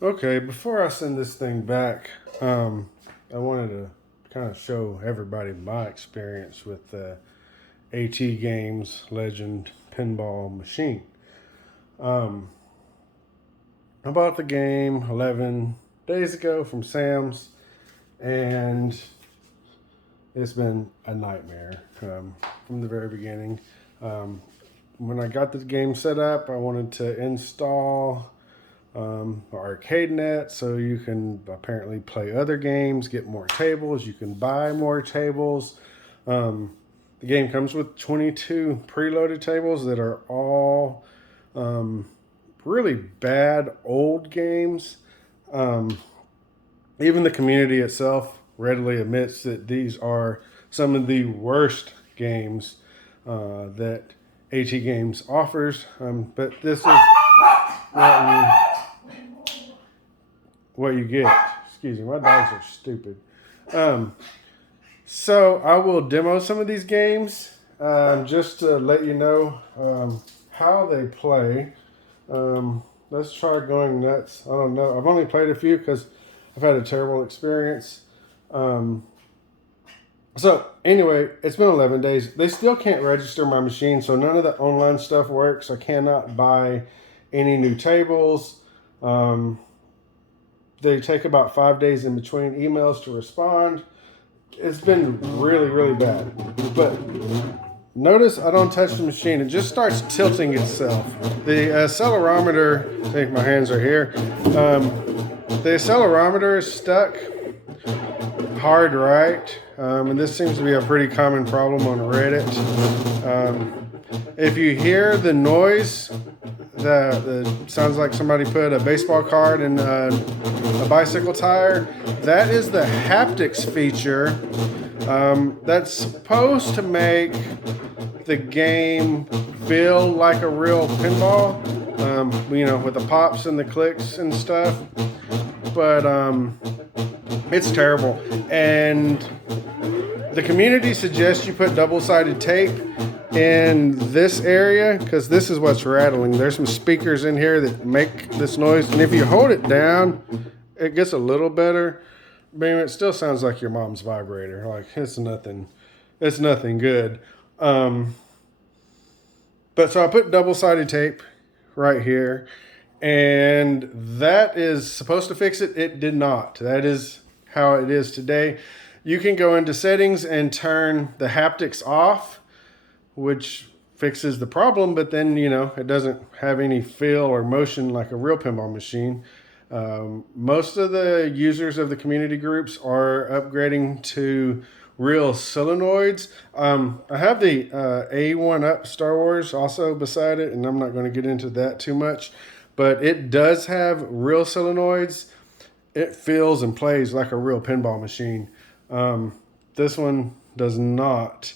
Okay, before I send this thing back, I wanted to kind of show everybody my experience with the AT Games Legend Pinball Machine. Um, I bought the game 11 days ago from Sam's, and it's been a nightmare from the very beginning. Um, when I got the game set up, I wanted to install arcade net so you can apparently play other games, get more tables. You can buy more tables. Um, the game comes with 22 preloaded tables that are all um, really bad old games. Um, Even the community itself readily admits that these are some of the worst games that AT Games offers. But this is what what you get. Excuse me, my dogs are stupid. Um, so I will demo some of these games just to let you know how they play. Let's try going nuts. I don't know. I've only played a few because I've had a terrible experience. Um, so anyway, it's been 11 days. They still can't register my machine, so none of the online stuff works. I cannot buy any new tables. Um, they take about 5 days in between emails to respond. It's been really, really bad. But notice I don't touch the machine. It just starts tilting itself. The accelerometer, I think my hands are here. The accelerometer is stuck hard right. And this seems to be a pretty common problem on Reddit. If you hear the noise that sounds like somebody put a baseball card in a bicycle tire, that is the haptics feature that's supposed to make the game feel like a real pinball, with the pops and the clicks and stuff. But it's terrible. And the community suggests you put double-sided tape in this area because this is what's rattling. There's some speakers in here that make this noise, and if you hold it down, it gets a little better. But it still sounds like your mom's vibrator. Like it's nothing good. But so I put double-sided tape right here, and that is supposed to fix it. It did not. That is how it is today. You can go into settings and turn the haptics off, which fixes the problem, but then, it doesn't have any feel or motion like a real pinball machine. Most of the users of the community groups are upgrading to real solenoids. I have the A1 Up Star Wars also beside it, and I'm not going to get into that too much, but it does have real solenoids. It feels and plays like a real pinball machine. This one does not.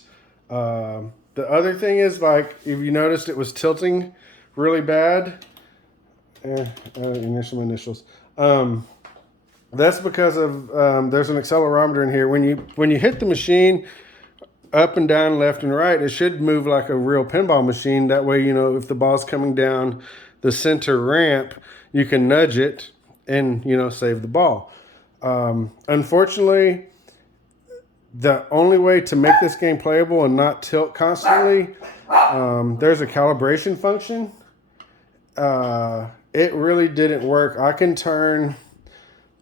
The other thing is, like, if you noticed, it was tilting really bad. Initials. That's because of there's an accelerometer in here. When you hit the machine up and down, left and right, it should move like a real pinball machine. That way, if the ball's coming down the center ramp, you can nudge it and save the ball. Unfortunately, the only way to make this game playable and not tilt constantly, there's a calibration function. It really didn't work. I turn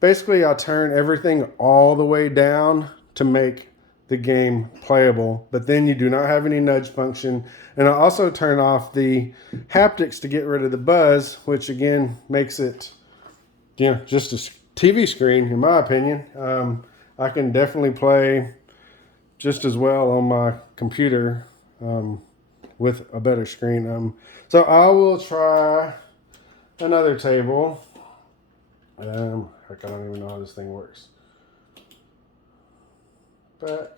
everything all the way down to make the game playable, but then you do not have any nudge function. And I also turn off the haptics to get rid of the buzz, which again makes it, just a TV screen, in my opinion. I can definitely play just as well on my computer with a better screen. So I will try another table. Heck, I don't even know how this thing works. Back.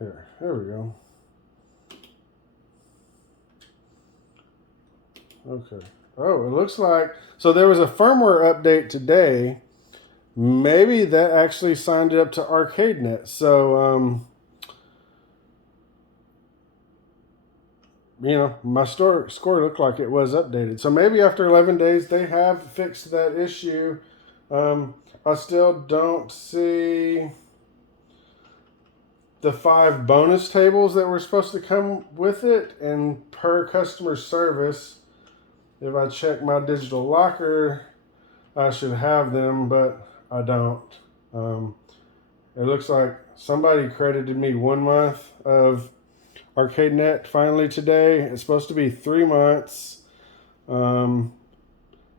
There we go. Okay. Oh, it looks like, so there was a firmware update today. Maybe that actually signed it up to ArcadeNet. So my score looked like it was updated. So maybe after 11 days, they have fixed that issue. I still don't see the 5 bonus tables that were supposed to come with it. And per customer service, if I check my digital locker, I should have them, but I don't. It looks like somebody credited me 1 month of ArcadeNet finally today. It's supposed to be 3 months.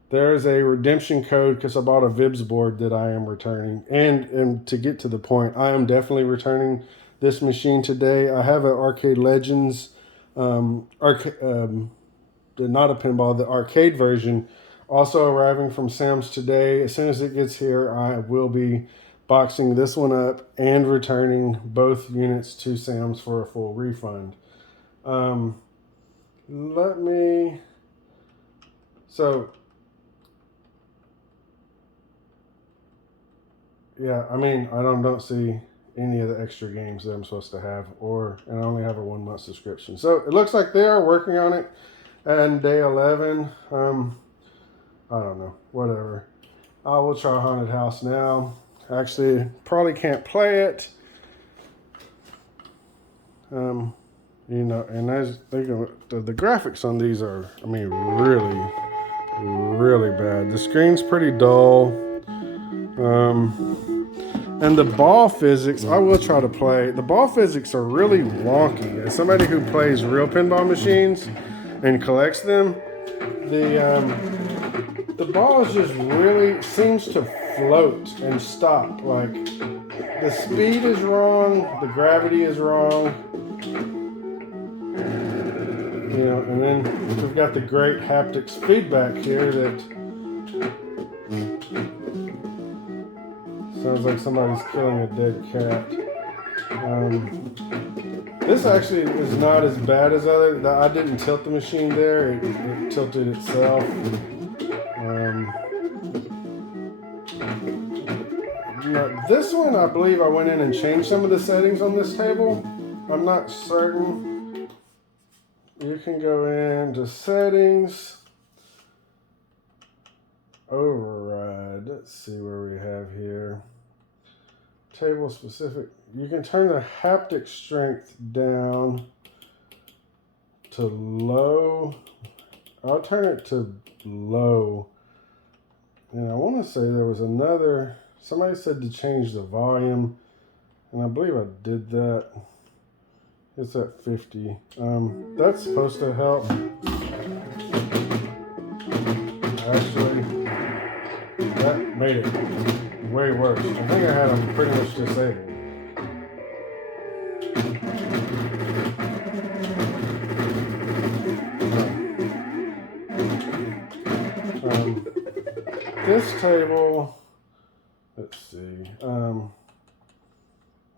There's a redemption code because I bought a Vibs board that I am returning. And to get to the point, I am definitely returning this machine today. I have an Arcade Legends, not a pinball, the arcade version, also arriving from Sam's today. As soon as it gets here, I will be boxing this one up and returning both units to Sam's for a full refund. Yeah, I mean, I don't see any of the extra games that I'm supposed to have, and I only have a 1 month subscription. So it looks like they are working on it. And day 11, I don't know, whatever. I will try Haunted House now. Actually, probably can't play it. And as the graphics on these are, I mean, really, really bad. The screen's pretty dull. And the ball physics, I will try to play. The ball physics are really wonky. As somebody who plays real pinball machines and collects them, the ball just really seems to float and stop. Like, the speed is wrong, the gravity is wrong. And then we've got the great haptics feedback here that sounds like somebody's killing a dead cat. This actually is not as bad as other. I didn't tilt the machine there; it tilted itself. This one, I believe I went in and changed some of the settings on this table. I'm not certain. You can go into settings, override. Let's see where we have here. Table specific. You can turn the haptic strength down to low. I'll turn it to low. And I want to say there was another. Somebody said to change the volume, and I believe I did that. It's at 50. That's supposed to help. Actually, that made it way worse. I think I had them pretty much disabled. This table, let's see.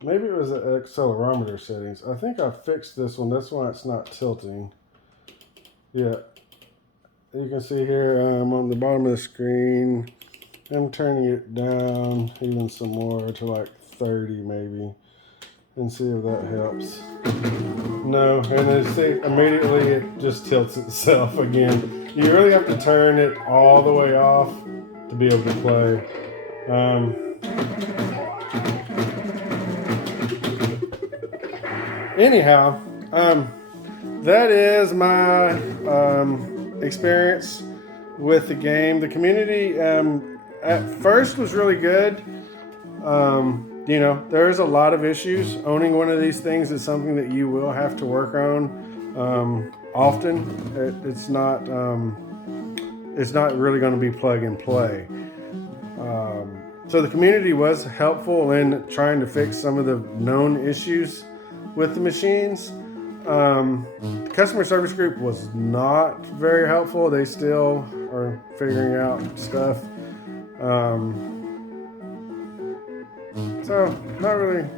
Maybe it was the accelerometer settings. I think I fixed this one. That's why it's not tilting. Yeah. You can see here on the bottom of the screen, I'm turning it down even some more to like 30 maybe, and see if that helps. No, and then see, immediately it just tilts itself again. You really have to turn it all the way off to be able to play. Anyhow, that is my experience with the game. The community at first was really good. There's a lot of issues. Owning one of these things is something that you will have to work on often. It's not really going to be plug and play. So the community was helpful in trying to fix some of the known issues with the machines. The customer service group was not very helpful. They still are figuring out stuff. So not really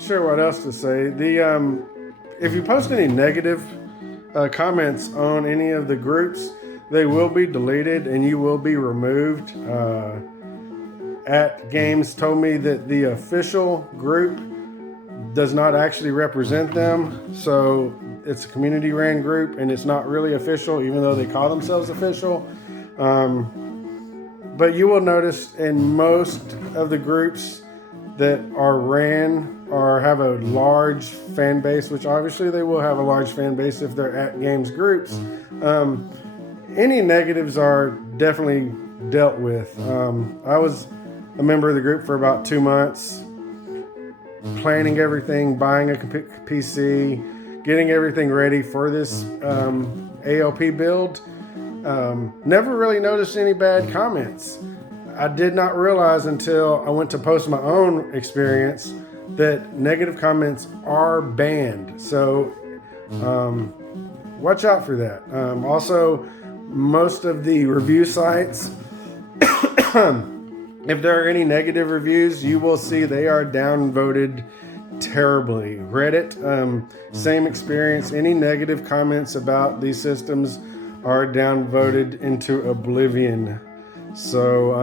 sure what else to say. If you post any negative comments on any of the groups, they will be deleted and you will be removed. At Games told me that the official group does not actually represent them, so it's a community ran group and it's not really official, even though they call themselves official. But you will notice in most of the groups that are ran or have a large fan base, which obviously they will have a large fan base if they're at games groups, any negatives are definitely dealt with. I was a member of the group for about 2 months, planning everything, buying a PC, getting everything ready for this ALP build. Never really noticed any bad comments. I did not realize until I went to post my own experience that negative comments are banned. So watch out for that. Also, most of the review sites, if there are any negative reviews, you will see they are downvoted terribly. Reddit, same experience. Any negative comments about these systems are downvoted into oblivion. So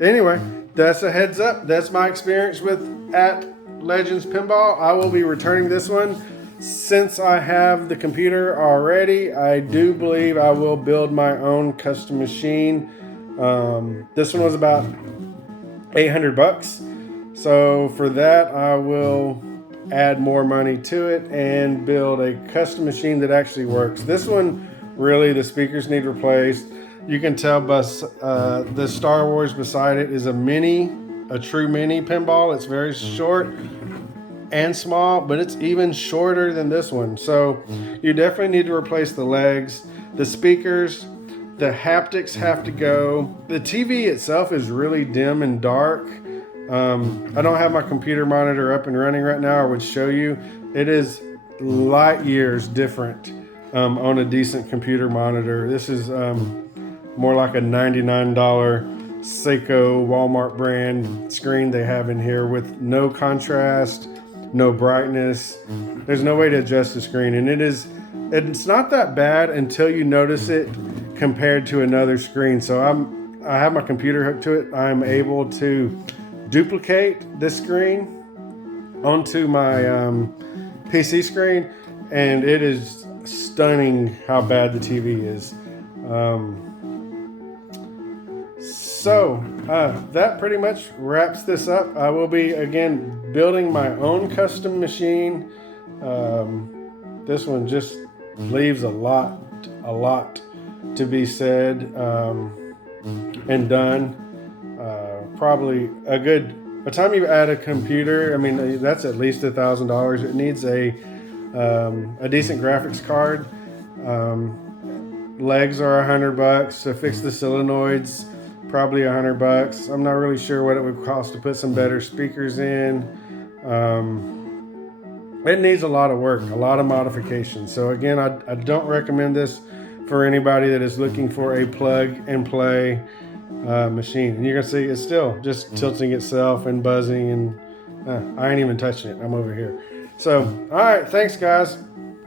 anyway, that's a heads up. That's my experience with at Legends Pinball. I will be returning this one. Since I have the computer already, I do believe I will build my own custom machine. This one was about $800. So for that, I will add more money to it and build a custom machine that actually works. This one, really, the speakers need replaced. You can tell by the Star Wars beside it is a true mini pinball. It's very short and small, but it's even shorter than this one. So you definitely need to replace the legs, the speakers, the haptics have to go. The TV itself is really dim and dark. I don't have my computer monitor up and running right now. I would show you. It is light years different on a decent computer monitor. This is more like a $99 Seiko Walmart brand screen they have in here with no contrast, no brightness. There's no way to adjust the screen, and it's not that bad until you notice it compared to another screen. So I have my computer hooked to it. I'm able to duplicate this screen onto my PC screen, and it is stunning how bad the TV is. So that pretty much wraps this up. I will be again building my own custom machine. This one just leaves a lot to be said and done. Probably by the time you add a computer, I mean, that's at least $1,000. It needs a decent graphics card. Legs are $100 to fix the solenoids. Probably $100. I'm not really sure what it would cost to put some better speakers in. It needs a lot of work, a lot of modifications. So again, I don't recommend this for anybody that is looking for a plug and play machine. And you're gonna see it's still just tilting itself and buzzing, and I ain't even touching it. I'm over here. So, all right, thanks guys.